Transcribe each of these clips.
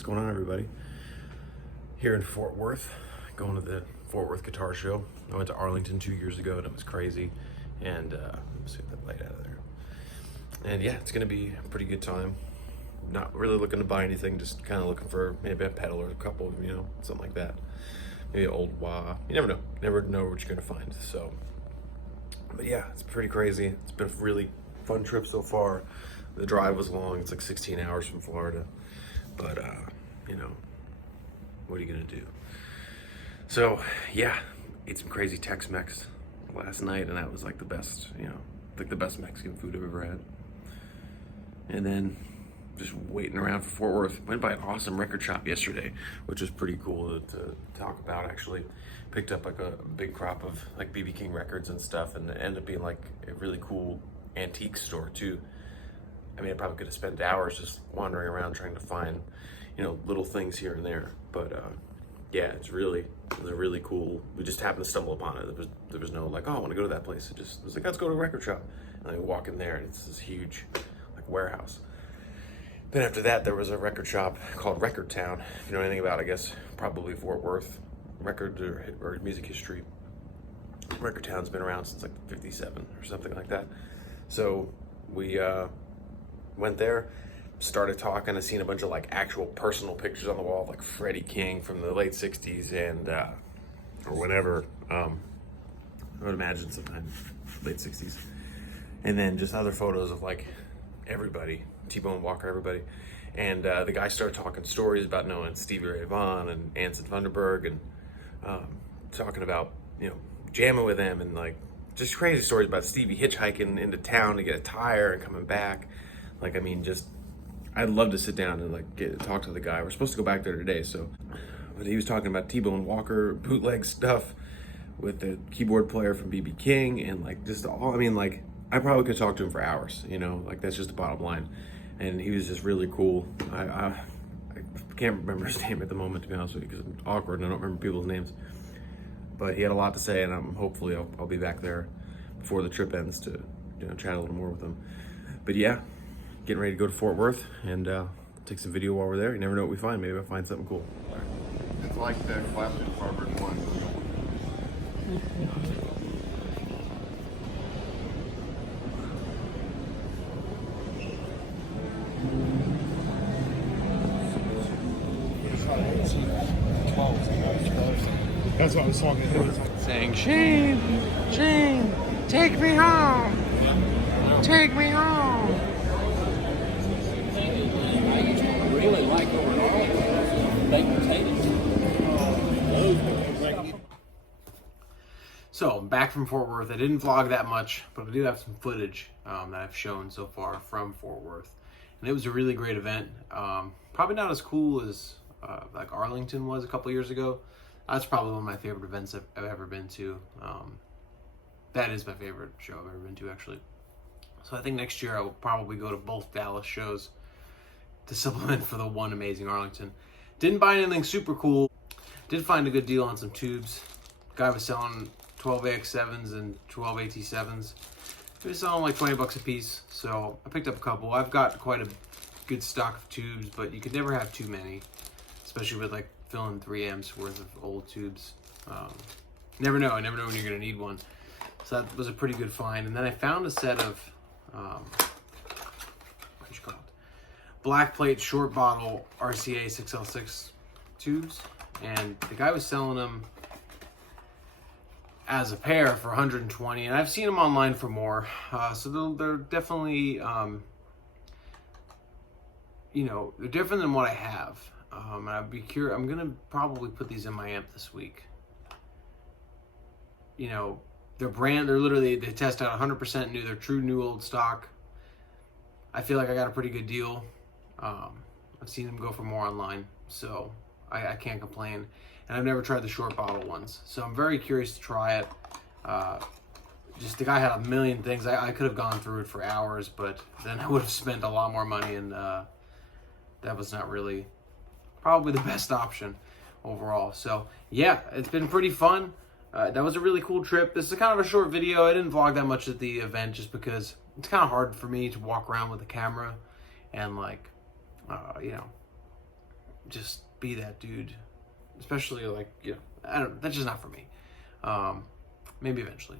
What's going on, everybody? Here in Fort Worth, going to the Fort Worth Guitar Show. I went to Arlington 2 years ago and it was crazy. And let's get that light out of there. And yeah, it's gonna be a pretty good time. Not really looking to buy anything, just kind of looking for maybe a pedal or a couple, something like that. Maybe an old wah. You never know. Never know what you're gonna find. So, but yeah, it's pretty crazy. It's been a really fun trip so far. The drive was long. It's like 16 hours from Florida. But, what are you gonna do? So, yeah, ate some crazy Tex-Mex last night, and that was like the best, like the best Mexican food I've ever had. And then just waiting around for Fort Worth. Went by an awesome record shop yesterday, which was pretty cool to talk about, actually. Picked up like a big crop of like BB King records and stuff, and it ended up being like a really cool antique store too. I mean, I probably could have spent hours just wandering around trying to find, little things here and there. But yeah, it was a really cool. We just happened to stumble upon it. There was no like, oh, I want to go to that place. It was like, let's go to a record shop. And I walk in there, and it's this huge like warehouse. Then after that, there was a record shop called Record Town. If you know anything about, I guess, probably Fort Worth record or music history. Record Town's been around since like '57 or something like that. So we went there, started talking. I seen a bunch of like actual personal pictures on the wall of like Freddie King from the late '60s and or whenever. I would imagine sometime late '60s, and then just other photos of like everybody, T-Bone Walker, everybody. And the guy started talking stories about knowing Stevie Ray Vaughan and Anson Thunderberg, and talking about jamming with them, and like just crazy stories about Stevie hitchhiking into town to get a tire and coming back. Like, I mean, just I'd love to sit down and like talk to the guy. We're supposed to go back there today, but he was talking about T-Bone Walker bootleg stuff with the keyboard player from BB King, and like just all. I mean, like I probably could talk to him for hours. Like that's just the bottom line. And he was just really cool. I can't remember his name at the moment, to be honest with you, because I'm awkward and I don't remember people's names. But he had a lot to say, and hopefully I'll be back there before the trip ends to chat a little more with him. But yeah, getting ready to go to Fort Worth and take some video while we're there. You never know what we find. Maybe I'll find something cool. It's like the classic Harvard one. That's what I was talking about. Saying, Shane, take me home. Take me home. I really like overall baked potatoes. So I'm back from Fort Worth. I didn't vlog that much, but I do have some footage that I've shown so far from Fort Worth, and it was a really great event. Probably not as cool as like Arlington was a couple years ago. That's probably one of my favorite events I've ever been to. That is my favorite show I've ever been to, actually. So I think next year I will probably go to both Dallas shows to supplement for the one amazing Arlington. Didn't buy anything super cool. Did find a good deal on some tubes. Guy was selling 12 AX7s and 12 AT7s. He was selling like 20 bucks a piece, so I picked up a couple. I've got quite a good stock of tubes, but you could never have too many, especially with like filling 3 amps worth of old tubes. Never know when you're gonna need one. So that was a pretty good find. And then I found a set of black plate short bottle RCA 6L6 tubes, and the guy was selling them as a pair for 120, and I've seen them online for more. So they're definitely they're different than what I have. And I'd be curious. I'm gonna probably put these in my amp this week. They're literally, they test out 100% new. They're true new old stock. I feel like I got a pretty good deal. I've seen them go for more online, so I can't complain. And I've never tried the short bottle ones, so I'm very curious to try it. Just the guy had a million things. I could have gone through it for hours, but then I would have spent a lot more money, and that was not really probably the best option overall. So yeah, it's been pretty fun. That was a really cool trip. This is kind of a short video. I didn't vlog that much at the event just because it's kind of hard for me to walk around with a camera and like, just be that dude, especially like, you know, I don't, that's just not for me. Maybe eventually.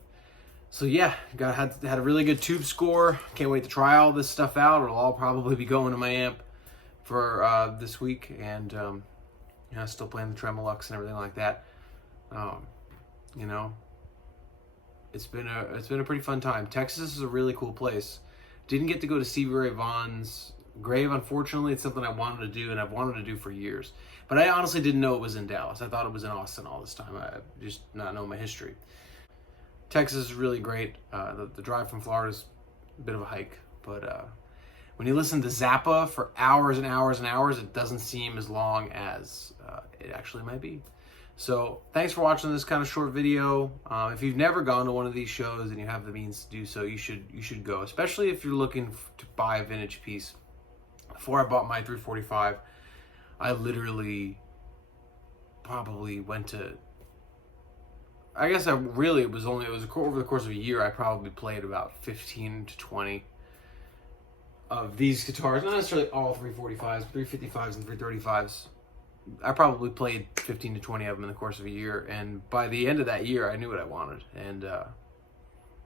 So yeah, had a really good tube score. Can't wait to try all this stuff out. It'll all probably be going to my amp for this week, and you know, still playing the Tremolux and everything like that. You know, it's been a pretty fun time. Texas is a really cool place. Didn't get to go to Stevie Ray Vaughan's grave, unfortunately. It's something I wanted to do, and I've wanted to do for years. But I honestly didn't know it was in Dallas. I thought it was in Austin all this time. I just not know my history. Texas is really great. The drive from Florida is a bit of a hike, but when you listen to Zappa for hours and hours and hours, it doesn't seem as long as it actually might be. So thanks for watching this kind of short video. If you've never gone to one of these shows and you have the means to do so, you should go, especially if you're looking to buy a vintage piece. Before I bought my 345, I literally probably went to, I guess it was over the course of a year, I probably played about 15 to 20 of these guitars. Not necessarily all 345s, 355s and 335s. I probably played 15 to 20 of them in the course of a year, and by the end of that year, I knew what I wanted, and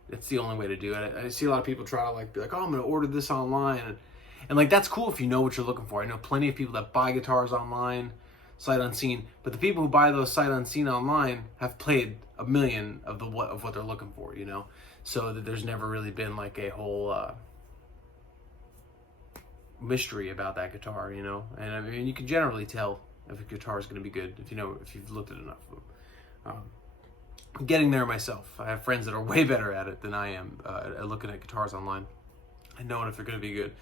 it's the only way to do it. I see a lot of people try to be like, oh, I'm going to order this online, and like, that's cool if you know what you're looking for. I know plenty of people that buy guitars online, sight unseen, but the people who buy those sight unseen online have played a million of what they're looking for, you know, so that there's never really been like a whole mystery about that guitar, you know. And I mean, you can generally tell if a guitar is going to be good if you've looked at enough of them. I'm getting there myself. I have friends that are way better at it than I am at looking at guitars online and knowing if they're going to be good.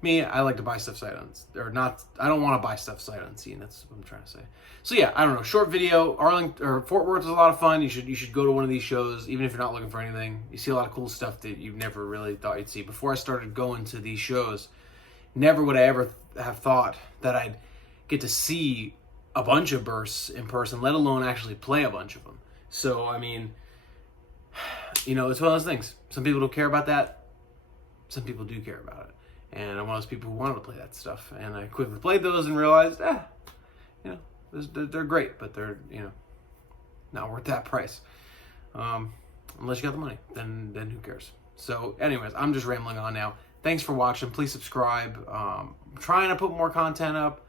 Me, I like to buy stuff sight unseen, or not. I don't want to buy stuff sight unseen. That's what I'm trying to say. So yeah, I don't know. Short video. Fort Worth is a lot of fun. You should go to one of these shows, even if you're not looking for anything. You see a lot of cool stuff that you've never really thought you'd see. Before I started going to these shows, never would I ever have thought that I'd get to see a bunch of bursts in person, let alone actually play a bunch of them. So I mean, you know, it's one of those things. Some people don't care about that. Some people do care about it. And I'm one of those people who wanted to play that stuff. And I quickly played those and realized, you know, they're great, but they're, you know, not worth that price. Unless you got the money, then who cares? So anyways, I'm just rambling on now. Thanks for watching. Please subscribe. I'm trying to put more content up.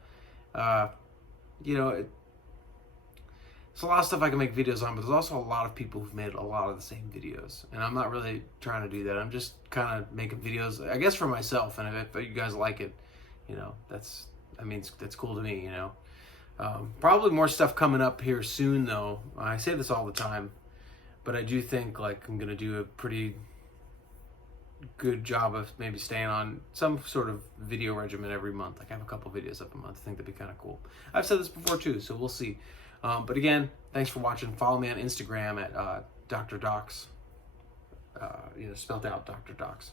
You know, there's a lot of stuff I can make videos on, but there's also a lot of people who've made a lot of the same videos, and I'm not really trying to do that. I'm just kind of making videos, I guess, for myself, and if you guys like it, you know, that's cool to me, you know. Probably more stuff coming up here soon, though. I say this all the time, but I do think, like, I'm gonna do a pretty good job of maybe staying on some sort of video regimen every month. Like, I have a couple videos up a month. I think that'd be kind of cool. I've said this before too, so we'll see. But again, thanks for watching. Follow me on Instagram at Dr. Docs. You know, spelled out Dr. Docs.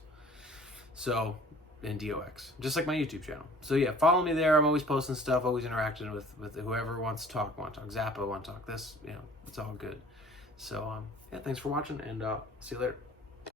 So, and DOX, just like my YouTube channel. So yeah, follow me there. I'm always posting stuff, always interacting with whoever wants to talk. Want to talk Zappa? Want to talk this? You know, it's all good. So yeah, thanks for watching, and see you later.